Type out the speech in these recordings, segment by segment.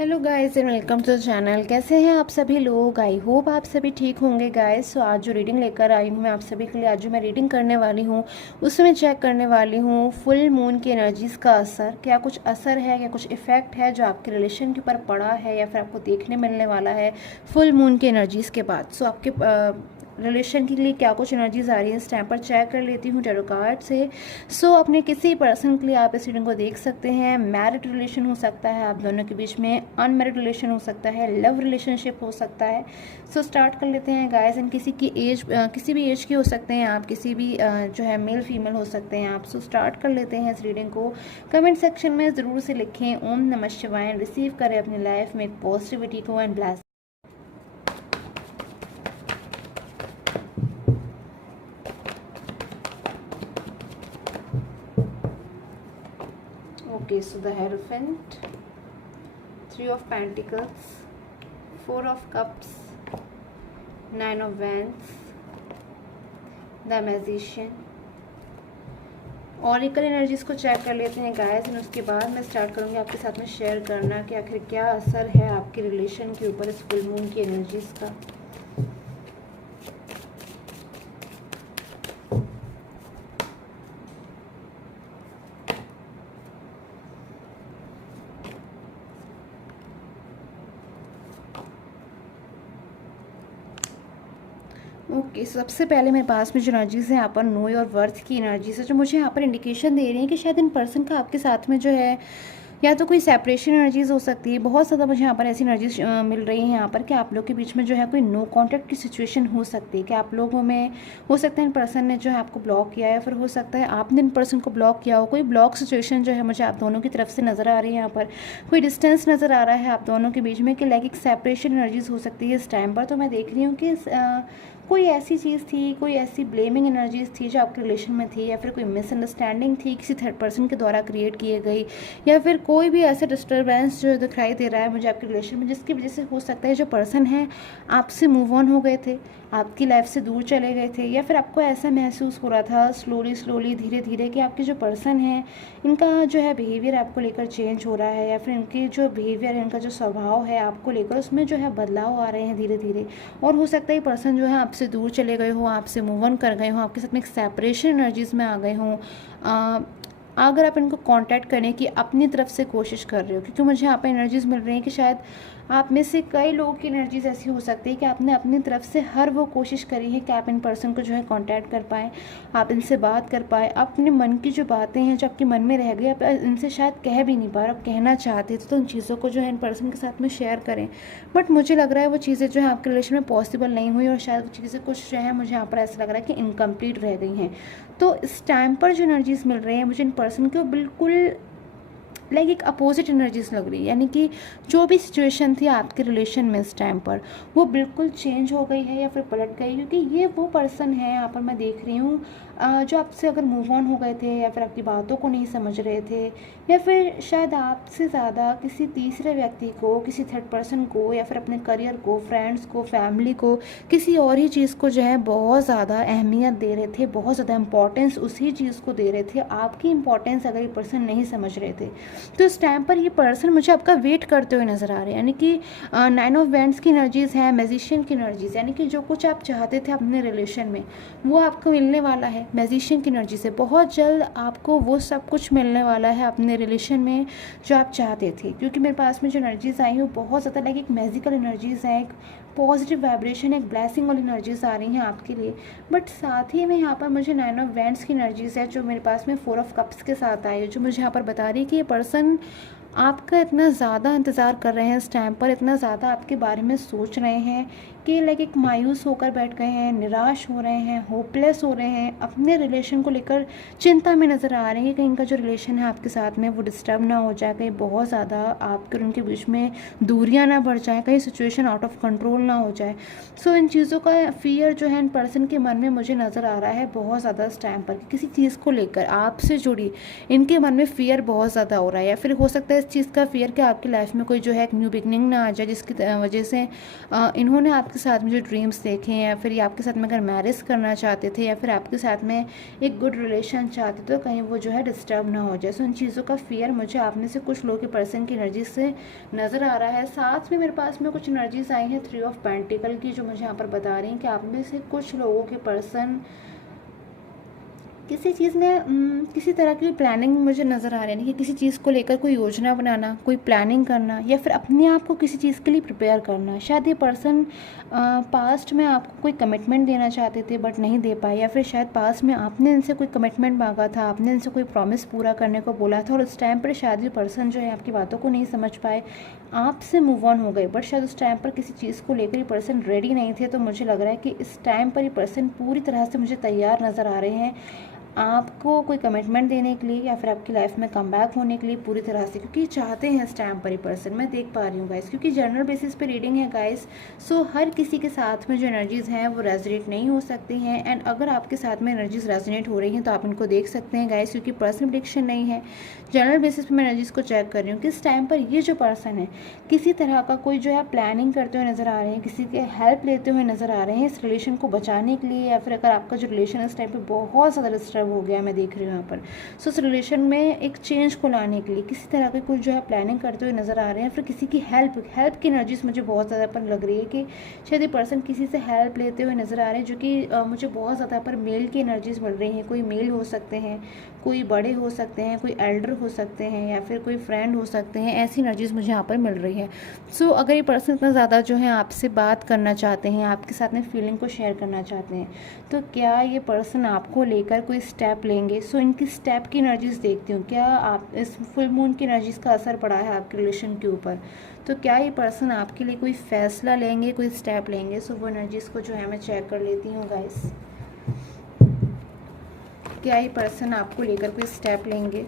Hello guys and welcome to the channel. कैसे हैं आप सभी लोग? आई होप आप सभी ठीक होंगे गाइस। तो आज जो रीडिंग लेकर आई हूँ मैं आप सभी के लिए, आज जो मैं रीडिंग करने वाली हूँ उसमें चेक करने वाली हूँ फुल मून की एनर्जीज़ का असर। क्या कुछ असर है, क्या कुछ इफेक्ट है जो आपके रिलेशन के ऊपर पड़ा है या फिर आपको देखने मिलने वाला है फुल मून की एनर्जीज़ के बाद। सो आपके रिलेशन के लिए क्या कुछ एनर्जीज आ रही है इस टाइम पर चेक कर लेती हूँ टैरो कार्ड से। सो अपने किसी पर्सन के लिए आप इस रीडिंग को देख सकते हैं। मैरिड रिलेशन हो सकता है आप दोनों के बीच में, अनमैरिड रिलेशन हो सकता है, लव रिलेशनशिप हो सकता है। सो स्टार्ट कर लेते हैं गाइस। एंड किसी की एज किसी भी एज के हो सकते हैं आप, किसी भी जो है मेल फीमेल हो सकते हैं आप। सो स्टार्ट कर लेते हैं इस रीडिंग को। कमेंट सेक्शन में ज़रूर से लिखें ओम नमः शिवाय, रिसीव करें अपनी लाइफ में पॉजिटिविटी को and bless. Okay, so the Hierophant, Three of Pentacles, Four of Cups, Nine of Wands, The Magician। Oracle energies को चेक कर लेते हैं गाइस एंड उसके बाद मैं स्टार्ट करूंगी आपके साथ में शेयर करना कि आखिर क्या असर है आपके रिलेशन के ऊपर इस फुल मून की एनर्जीज का। ओके, सबसे पहले मेरे पास में जो एनर्जीज़ है यहाँ पर नो और वर्थ की एनर्जीज है जो मुझे यहाँ पर इंडिकेशन दे रही है कि शायद इन पर्सन का आपके साथ में जो है या तो कोई सेपरेशन एनर्जीज हो सकती है। बहुत ज़्यादा मुझे यहाँ पर ऐसी एनर्जीज मिल रही हैं यहाँ पर कि आप लोग के बीच में जो है कोई नो कांटेक्ट की सिचुएशन हो सकती है कि आप लोगों में हो सकता है इन पर्सन ने जो है आपको ब्लॉक किया है, फिर हो सकता है आपने इन पर्सन को ब्लॉक किया हो। कोई ब्लॉक सिचुएशन जो है मुझे आप दोनों की तरफ से नज़र आ रही है। यहाँ पर कोई डिस्टेंस नज़र आ रहा है आप दोनों के बीच में कि लाइक एक सेपरेशन एनर्जीज हो सकती है इस टाइम पर। तो मैं देख रही हूँ कि कोई ऐसी चीज़ थी, कोई ऐसी ब्लेमिंग एनर्जीज थी जो आपके रिलेशन में थी, या फिर कोई मिसअंडरस्टैंडिंग थी किसी थर्ड पर्सन के द्वारा क्रिएट किए गई, या फिर कोई भी ऐसा डिस्टर्बेंस जो दिखाई दे रहा है मुझे आपके रिलेशन में जिसकी वजह से हो सकता है जो पर्सन है आपसे मूव ऑन हो गए थे, आपकी लाइफ से दूर चले गए थे, या फिर आपको ऐसा महसूस हो रहा था स्लोली धीरे धीरे कि आपके जो पर्सन है इनका जो है बिहेवियर आपको लेकर चेंज हो रहा है, या फिर इनकी जो बिहेवियर है, इनका जो स्वभाव है आपको लेकर उसमें जो है बदलाव आ रहे हैं धीरे धीरे। और हो सकता है पर्सन जो है आपसे दूर चले गए हो, आपसे मूव ऑन कर गए हो, आपके साथ में एक सेपरेशन एनर्जीज में आ गए हों। अगर आप इनको कांटेक्ट करने की अपनी तरफ से कोशिश कर रहे हो, क्योंकि मुझे यहाँ पर एनर्जीज मिल रही हैं कि शायद आप में से कई लोगों की एनर्जीज ऐसी हो सकती है कि आपने अपनी तरफ से हर वो कोशिश करी है कि आप इन पर्सन को जो है कांटेक्ट कर पाएँ, आप इनसे बात कर पाएँ, अपने मन की जो बातें हैं जो आपके मन में रह गई आप इनसे शायद कह भी नहीं पा रहे, आप कहना चाहते थे तो उन चीज़ों को जो है इन पर्सन के साथ में शेयर करें। बट मुझे लग रहा है वो चीज़ें जो है आपके रिलेशन में पॉसिबल नहीं हुई, और शायद वो चीज़ें कुछ जो है मुझे यहाँ पर ऐसा लग रहा है कि इनकम्प्लीट रह गई हैं। तो इस टाइम पर जो एनर्जीज मिल रही है मुझे इन पर्सन को बिल्कुल लाइक एक अपोजिट एनर्जीज लग रही है, यानी कि जो भी सिचुएशन थी आपके रिलेशन में इस टाइम पर वो बिल्कुल चेंज हो गई है या फिर पलट गई, क्योंकि ये वो पर्सन है यहाँ पर मैं देख रही हूँ जो आपसे अगर मूव ऑन हो गए थे, या फिर आपकी बातों को नहीं समझ रहे थे, या फिर शायद आपसे ज़्यादा किसी तीसरे व्यक्ति को, किसी थर्ड पर्सन को, या फिर अपने करियर को, फ्रेंड्स को, फैमिली को, किसी और ही चीज़ को जो है बहुत ज़्यादा अहमियत दे रहे थे, बहुत ज़्यादा इंपॉर्टेंस उसी चीज़ को दे रहे थे। आपकी इंपॉर्टेंस अगर ये पर्सन नहीं समझ रहे थे तो इस टाइम पर ये पर्सन मुझे आपका वेट करते हुए नज़र आ रहे हैं, यानी कि नाइन ऑफ वैंड्स की एनर्जीज़ है, मैजिशियन की एनर्जीज़, यानी कि जो कुछ आप चाहते थे अपने रिलेशन में वो आपको मिलने वाला है। मैजिशियन की एनर्जी से बहुत जल्द आपको वो सब कुछ मिलने वाला है अपने रिलेशन में जो आप चाहते थे, क्योंकि मेरे पास में जो एनर्जीज़ आई हैं वो बहुत ज़्यादा लाइक एक मैजिकल एनर्जीज़ हैं, एक पॉजिटिव वाइब्रेशन, एक ब्लेसिंग वाली एनर्जीज आ रही हैं आपके लिए। बट साथ ही में यहाँ पर मुझे नाइन ऑफ वैंड्स की एनर्जीज है जो मेरे पास में फोर ऑफ कप्स के साथ आई है, जो मुझे यहाँ पर बता रही है कि ये पर्सन आपका इतना ज़्यादा इंतज़ार कर रहे हैं इस टाइम पर, इतना ज़्यादा आपके बारे में सोच रहे हैं कि लाइक एक मायूस होकर बैठ गए हैं, निराश हो रहे हैं, होपलेस हो रहे हैं, अपने रिलेशन को लेकर चिंता में नज़र आ रहे हैं कि कहीं का जो रिलेशन है आपके साथ में वो डिस्टर्ब ना हो जाए, कहीं बहुत ज़्यादा आपके और उनके बीच में दूरियां ना बढ़ जाए, कहीं सिचुएशन आउट ऑफ कंट्रोल ना हो जाए। सो इन चीज़ों का फियर जो है इन पर्सन के मन में मुझे नज़र आ रहा है बहुत ज़्यादा इस टाइम पर, किसी चीज़ को लेकर आपसे जुड़ी इनके मन में फियर बहुत ज़्यादा हो रहा है, या फिर हो सकता है इस चीज़ का फियर कि आपकी लाइफ में कोई जो है एक न्यू बिगनिंग ना आ जाए, जिसकी वजह से इन्होंने आप आपके साथ में जो ड्रीम्स देखे हैं, या फिर ये आपके साथ में अगर मैरिज करना चाहते थे, या फिर आपके साथ में एक गुड रिलेशन चाहते थे, तो कहीं वो जो है डिस्टर्ब ना हो जाए। सो उन चीज़ों का फियर मुझे आप में से कुछ लोगों के पर्सन की एनर्जी से नज़र आ रहा है। साथ में मेरे पास में कुछ एनर्जीज आई हैं 3 ऑफ पेंटिकल की, जो मुझे यहाँ पर बता रही हैं कि आप में से कुछ लोगों के पर्सन किसी चीज़ में किसी तरह की प्लानिंग मुझे नज़र आ रही है कि किसी चीज़ को लेकर कोई योजना बनाना, कोई प्लानिंग करना, या फिर अपने आप को किसी चीज़ के लिए प्रिपेयर करना। शायद ये पर्सन पास्ट में आपको कोई कमिटमेंट देना चाहते थे बट नहीं दे पाए, या फिर शायद पास्ट में आपने इनसे कोई कमिटमेंट मांगा था, आपने इनसे कोई प्रॉमिस पूरा करने को बोला था, और उस टाइम पर शायद ये पर्सन जो है आपकी बातों को नहीं समझ पाए, आपसे मूव ऑन हो गए। बट शायद उस टाइम पर किसी चीज़ को लेकर ये पर्सन रेडी नहीं थे। तो मुझे लग रहा है कि इस टाइम पर ये पर्सन पूरी तरह से मुझे तैयार नज़र आ रहे हैं आपको कोई कमिटमेंट देने के लिए, या फिर आपकी लाइफ में कम बैक होने के लिए पूरी तरह से, क्योंकि चाहते हैं इस टाइम पर ही पर्सन, मैं देख पा रही हूँ गाइस, क्योंकि जनरल बेसिस पे रीडिंग है गाइस। सो हर किसी के साथ में जो एनर्जीज़ हैं वो रेजोनेट नहीं हो सकती हैं, एंड अगर आपके साथ में एनर्जीज रेजोनेट हो रही हैं तो आप इनको देख सकते हैं गाइस, क्योंकि पर्सनल प्रेडिक्शन नहीं है, जनरल बेसिस पे मैं एनर्जीज़ को चेक कर रही हूँ कि इस टाइम पर ये जो पर्सन है किसी तरह का कोई जो है प्लानिंग करते हुए नज़र आ रहे हैं, किसी के हेल्प लेते हुए नज़र आ रहे हैं इस रिलेशन को बचाने के लिए, या फिर अगर आपका जो रिलेशन इस टाइम पर बहुत ज़्यादा डिस्टर्ब हो गया, मैं देख रही हूँ यहाँ पर। सो इस रिलेशन में एक चेंज को लाने के लिए किसी तरह के कुछ जो है प्लानिंग करते हुए नज़र आ रहे हैं, फिर किसी की हेल्प की एनर्जीज मुझे बहुत ज़्यादा पर लग रही है कि शायद ये पर्सन किसी से हेल्प लेते हुए नज़र आ रहे हैं, जो कि मुझे बहुत ज़्यादा पर मेल की एनर्जीज मिल रही हैं। कोई मेल हो सकते हैं, कोई बड़े हो सकते हैं, कोई एल्डर हो सकते हैं, या फिर कोई फ्रेंड हो सकते हैं, ऐसी एनर्जीज मुझे यहाँ पर मिल रही है। सो अगर ये पर्सन इतना ज़्यादा जो है आपसे बात करना चाहते हैं, आपके साथ में फीलिंग को शेयर करना चाहते हैं, तो क्या ये पर्सन आपको लेकर कोई स्टेप लेंगे? सो इनकी स्टेप की एनर्जीज देखती हूँ, क्या आप इस फुल मून की एनर्जीज का असर पड़ा है आपके रिलेशन के ऊपर? तो क्या ये पर्सन आपके लिए कोई फैसला लेंगे, कोई स्टेप लेंगे? सो वो एनर्जीज को जो है मैं चेक कर लेती हूँ गाइस। क्या ये पर्सन आपको लेकर कोई स्टेप लेंगे?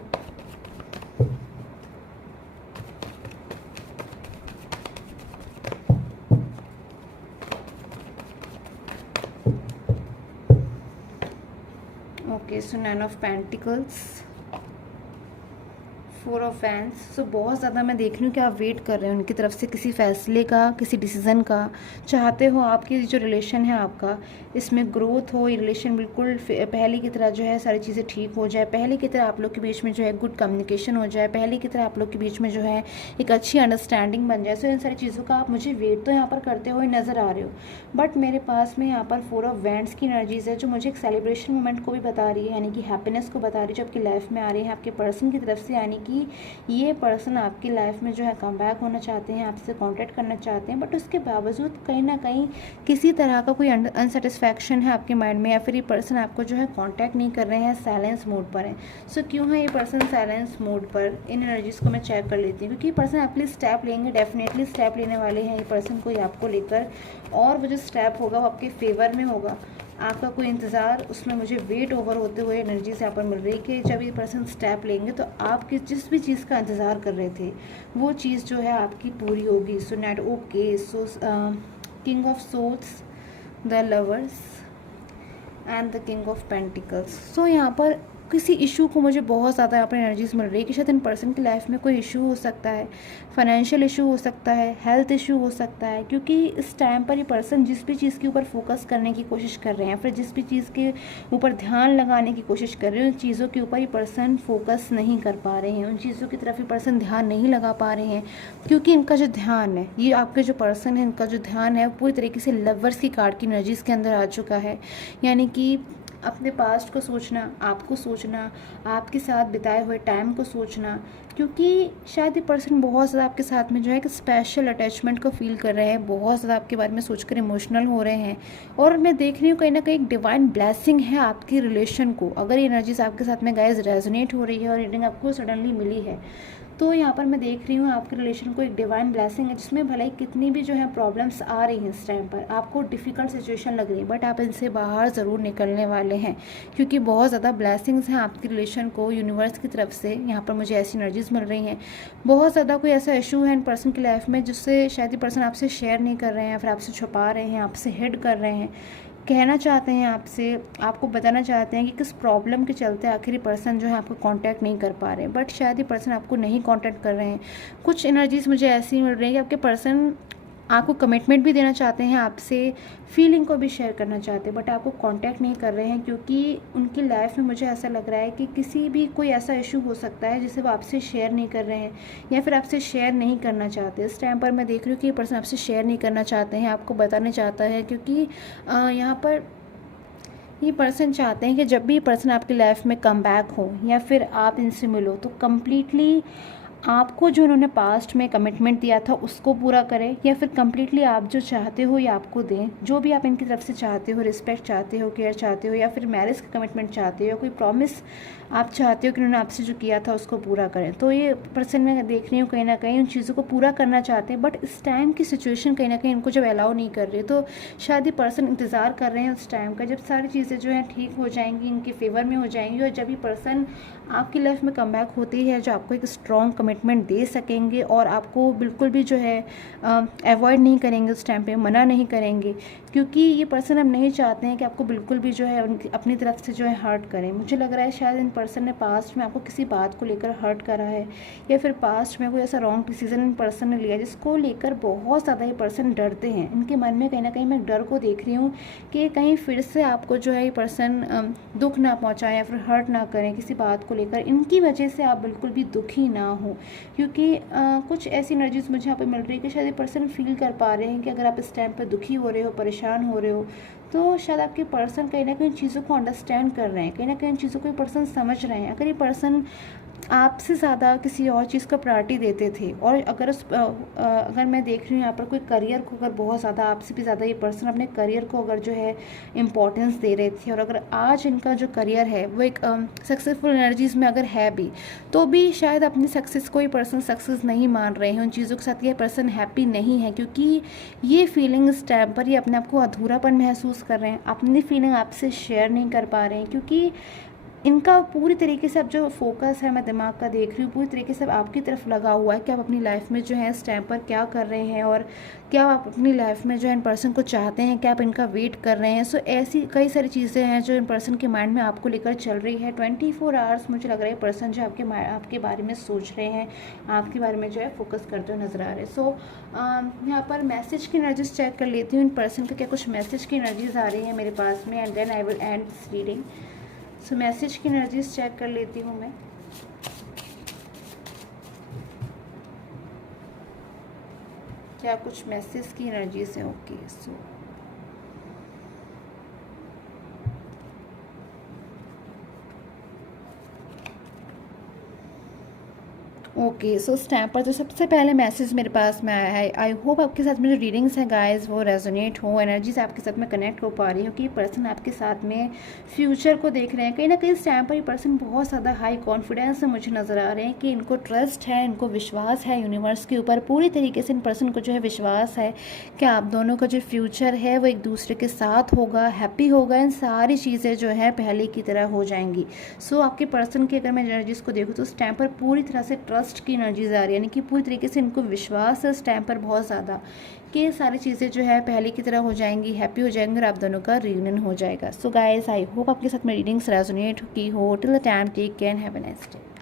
Okay, so 9 of pentacles, 4 of wands. So बहुत ज़्यादा मैं देख रही हूँ कि आप वेट कर रहे हैं उनकी तरफ से किसी फैसले का, किसी डिसीज़न का। चाहते हो आपकी जो रिलेशन है आपका, इसमें ग्रोथ हो, ये रिलेशन बिल्कुल पहले की तरह जो है सारी चीज़ें ठीक हो जाए, पहले की तरह आप लोग के बीच में जो है गुड कम्युनिकेशन हो जाए, पहले की तरह आप लोग के बीच में जो है एक अच्छी अंडरस्टैंडिंग बन जाए। सो इन सारी चीज़ों का आप मुझे वेट तो यहाँ पर करते हुए नज़र आ रहे हो, बट मेरे पास में यहाँ पर 4 ऑफ वैंड्स की एनर्जीज़ है, जो मुझे एक सेलिब्रेशन मोमेंट को भी बता रही है, यानी कि हैप्पीनेस को बता रही है, जो आपकी लाइफ में आ रही है आपके पर्सन की तरफ से। यानी कि ये पर्सन आपकी लाइफ में जो है कम बैक होना चाहते हैं, आपसे कांटेक्ट करना चाहते हैं, बट उसके बावजूद कहीं ना कहीं किसी तरह का कोई अनसेटिस्फैक्शन है आपके माइंड में, या फिर ये पर्सन आपको जो है कांटेक्ट नहीं कर रहे हैं, साइलेंस मोड पर है। सो क्यों है ये पर्सन साइलेंस मोड पर? इन एनर्जीज़ को मैं चेक कर लेती हूँ, क्योंकि ये पर्सन आपके लिए स्टेप लेंगे, डेफिनेटली स्टेप लेने वाले हैं ये पर्सन कोई आपको लेकर, और वो जो स्टेप होगा वो आपके फेवर में होगा। आपका कोई इंतज़ार, उसमें मुझे वेट ओवर होते हुए एनर्जी से यहाँ पर मिल रही है कि जब ये पर्सन स्टेप लेंगे तो आपकी जिस भी चीज़ का इंतज़ार कर रहे थे वो चीज़ जो है आपकी पूरी होगी। So net okay, so king of souls, the lovers and the king of pentacles. So यहाँ पर किसी इशू को मुझे बहुत ज़्यादा यहाँ पर एनर्जीज मिल रही है कि शायद इन पर्सन की लाइफ में कोई इशू हो सकता है, फाइनेंशियल इशू हो सकता है, हेल्थ इशू हो सकता है, क्योंकि इस टाइम पर ये पर्सन जिस भी चीज़ के ऊपर फोकस करने की कोशिश कर रहे हैं, फिर जिस भी चीज़ के ऊपर ध्यान लगाने की कोशिश कर रहे हैं, उन चीज़ों के ऊपर ये पर्सन फोकस नहीं कर पा रहे हैं, उन चीज़ों की तरफ ये पर्सन ध्यान नहीं लगा पा रहे हैं, क्योंकि इनका जो ध्यान है, ये आपके जो पर्सन है, इनका जो ध्यान है पूरी तरीके से लवर्स की कार्ड की एनर्जीज़ के अंदर आ चुका है। यानी कि अपने पास्ट को सोचना, आपको सोचना, आपके साथ बिताए हुए टाइम को सोचना, क्योंकि शायद ये पर्सन बहुत ज़्यादा आपके साथ में जो है कि स्पेशल अटैचमेंट को फील कर रहे हैं, बहुत ज़्यादा आपके बारे में सोचकर इमोशनल हो रहे हैं। और मैं देख रही हूँ कहीं ना कहीं एक डिवाइन ब्लेसिंग है आपकी रिलेशन को, अगर ये एनर्जीज आपके साथ में गाइस रेजोनेट हो रही है और रीडिंग आपको सडनली मिली है, तो यहाँ पर मैं देख रही हूँ आपके रिलेशन को एक डिवाइन ब्लेसिंग है, जिसमें भले ही कितनी भी जो है प्रॉब्लम्स आ रही हैं इस टाइम पर, आपको डिफ़िकल्ट सिचुएशन लग रही है, बट आप इनसे बाहर ज़रूर निकलने वाले हैं, क्योंकि बहुत ज़्यादा ब्लेसिंग्स हैं आपकी रिलेशन को यूनिवर्स की तरफ से। यहाँ पर मुझे ऐसी एनर्जीज मिल रही हैं, बहुत ज़्यादा कोई ऐसा इशू है इन पर्सन की लाइफ में जिससे शायद ये पर्सन आपसे शेयर नहीं कर रहे हैं, फिर आपसे छुपा रहे हैं, आपसे हिड कर रहे हैं, कहना चाहते हैं आपसे, आपको बताना चाहते हैं कि किस प्रॉब्लम के चलते आखिर ये पर्सन जो है आपको कांटेक्ट नहीं कर पा रहे हैं, बट शायद ये पर्सन आपको नहीं कांटेक्ट कर रहे हैं। कुछ एनर्जीज मुझे ऐसी मिल रही है कि आपके पर्सन आपको कमिटमेंट भी देना चाहते हैं, आपसे फीलिंग को भी शेयर करना चाहते हैं, बट आपको कांटेक्ट नहीं कर रहे हैं क्योंकि उनकी लाइफ में मुझे ऐसा लग रहा है कि किसी भी कोई ऐसा इशू हो सकता है जिसे वो आपसे शेयर नहीं कर रहे हैं या फिर आपसे शेयर नहीं करना चाहते। इस टाइम पर मैं देख रही हूँ कि ये पर्सन आपसे शेयर नहीं करना चाहते हैं, आपको बताना चाहता है, क्योंकि यहाँ पर ये पर्सन चाहते हैं कि जब भी ये पर्सन आपकी लाइफ में कम बैक हो या फिर आप इनसे मिलो तो कम्प्लीटली आपको जो उन्होंने पास्ट में कमिटमेंट दिया था उसको पूरा करें, या फिर कम्प्लीटली आप जो चाहते हो ये आपको दें। जो भी आप इनकी तरफ से चाहते हो, रिस्पेक्ट चाहते हो, केयर चाहते हो, या फिर मैरिज का कमिटमेंट चाहते हो, कोई प्रॉमिस आप चाहते हो कि उन्होंने आपसे जो किया था उसको पूरा करें, तो ये पर्सन मैं देख रही हूँ कहीं ना कहीं उन चीज़ों को पूरा करना चाहते हैं, बट इस टाइम की सिचुएशन कहीं ना कहीं इनको जब अलाउ नहीं कर रही, तो शायद ये पर्सन इंतज़ार कर रहे हैं उस टाइम का जब सारी चीज़ें जो हैं ठीक हो जाएंगी, इनके फेवर में हो जाएंगी, और जब ये पर्सन आपकी लाइफ में कमबैक होती है जो आपको एक स्ट्रॉन्ग कमिटमेंट दे सकेंगे और आपको बिल्कुल भी जो है अवॉइड नहीं करेंगे, उस टाइम पे मना नहीं करेंगे, क्योंकि ये पर्सन अब नहीं चाहते हैं कि आपको बिल्कुल भी जो है अपनी तरफ से जो है हर्ट करें। मुझे लग रहा है शायद इन पर्सन ने पास्ट में आपको किसी बात को लेकर हर्ट करा है, या फिर पास्ट में कोई ऐसा रॉन्ग डिसीजन इन पर्सन ने लिया जिसको लेकर बहुत ज़्यादा ये पर्सन डरते हैं। इनके मन में कहीं ना कहीं मैं डर को देख रही हूँ कि कहीं फिर से आपको जो है ये पर्सन दुख ना पहुँचाएं या फिर हर्ट ना करें किसी बात को लेकर, इनकी वजह से आप बिल्कुल भी दुखी ना हो, क्योंकि कुछ ऐसी एनर्जीज मुझे यहाँ पे मिल रही है कि शायद ये पर्सन फील कर पा रहे हैं कि अगर आप इस टाइम पर दुखी हो रहे हो, परेशान हो रहे हो, तो शायद आपके पर्सन कहीं ना कहीं चीज़ों को अंडरस्टैंड कर रहे हैं, कहीं ना कहीं चीज़ों को ये पर्सन समझ रहे हैं। अगर ये पर्सन आपसे ज़्यादा किसी और चीज़ को प्रायोरिटी देते थे, और अगर मैं देख रही हूँ यहाँ पर कोई करियर को अगर बहुत ज़्यादा आपसे भी ज़्यादा ये पर्सन अपने करियर को अगर जो है इम्पोर्टेंस दे रहे थे, और अगर आज इनका जो करियर है वो एक सक्सेसफुल एनर्जीज़ में अगर है भी, तो भी शायद अपनी सक्सेस को ये पर्सन सक्सेस नहीं मान रहे हैं, उन चीज़ों के साथ ये पर्सन हैप्पी नहीं है, क्योंकि ये फीलिंग इस टाइम पर ये अपने आप को अधूरापन महसूस कर रहे हैं, अपनी फीलिंग आपसे शेयर नहीं कर पा रहे हैं, क्योंकि इनका पूरी तरीके से अब जो फोकस है मैं दिमाग का देख रही हूँ पूरी तरीके से अब आपकी तरफ लगा हुआ है कि आप अपनी लाइफ में जो है इस टाइम पर क्या कर रहे हैं, और क्या आप अपनी लाइफ में जो है इन पर्सन को चाहते हैं, क्या आप इनका वेट कर रहे हैं। सो ऐसी कई सारी चीज़ें हैं जो इन पर्सन के माइंड में आपको लेकर चल रही है 24 आवर्स। मुझे लग रहा है पर्सन जो आपके बारे में सोच रहे हैं, आपके बारे में जो है फोकस करते हुए नजर आ रहे हैं। सो यहाँ पर मैसेज की एनर्जीज चेक कर लेती हूँ इन पर्सन का क्या कुछ मैसेज की एनर्जीज आ रही है मेरे पास में, and then I will end this reading. So message की एनर्जीज चेक कर लेती हूँ मैं। क्या कुछ मैसेज की एनर्जीज है? ओके, सो ओके, सो इस टाइम पर जो सबसे पहले मैसेज मेरे पास में आया है, आई होप आपके साथ में जो रीडिंग्स हैं गाइस वो रेजोनेट हो, एनर्जीज आपके साथ में कनेक्ट हो पा रही हो कि पर्सन आपके साथ में फ्यूचर को देख रहे हैं। कहीं ना कहीं इस टाइम पर ये पर्सन बहुत ज़्यादा हाई कॉन्फिडेंस से मुझे नज़र आ रहे हैं कि इनको ट्रस्ट है, इनको विश्वास है यूनिवर्स के ऊपर, पूरी तरीके से इन पर्सन को जो है विश्वास है कि आप दोनों का जो फ्यूचर है वो एक दूसरे के साथ होगा, हैप्पी होगा, इन सारी चीज़ें जो है पहले की तरह हो जाएंगी। सो आपके पर्सन की अगर मैं एनर्जीज को देखूँ तो उस टाइम पर पूरी तरह से ट्रस्ट की एनर्जीज आ रही है, यानी कि पूरी तरीके से इनको विश्वास है इस टाइम पर बहुत ज़्यादा कि ये सारी चीज़ें जो है पहले की तरह हो जाएंगी, हैप्पी हो जाएंगे और आप दोनों का रियूनियन हो जाएगा। सो गाइस, आई होप आपके साथ में रीडिंग्स रेजोनेट की हो। Till the time, take care and have a nice day.